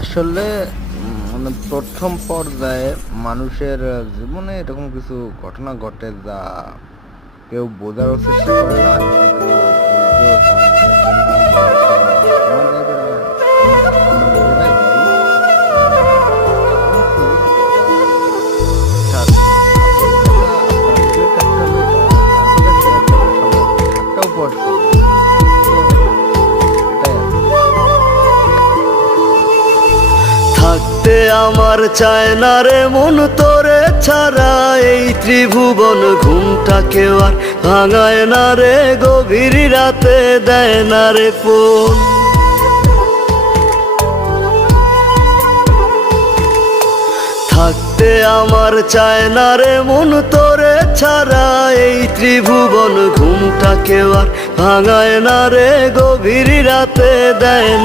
আসলে মানে প্রথম পর্যায়ে মানুষের জীবনে এরকম কিছু ঘটনা ঘটে যা কেউ বোঝারও চেষ্টা করে না, কিন্তু বুঝতেও চায় না। এজন্য হয়তো আমাদের আমরা নিজেরাই দায়ী। এমন কি এটা আপনার কথা, আপনার বিষয়টা হলো এটা, যার কথা শেয়ার করলে সবাই ঠাট্টা উপহাস করবে। তো এটাই আরকি। থাকতে আমার চায় না রে মন তোরে ছাড়া, এই ত্রিভুবন ঘুমটাকেও আর ভাঙায় না রে, গভীর রাতে দেয় না রে ফোন। থাকতে আমার চায় না রে মন তোরে ছাড়া, এই ত্রিভুবন ঘুমটাকেও আর ভাঙায় না রে, গভীর রাতে দেয়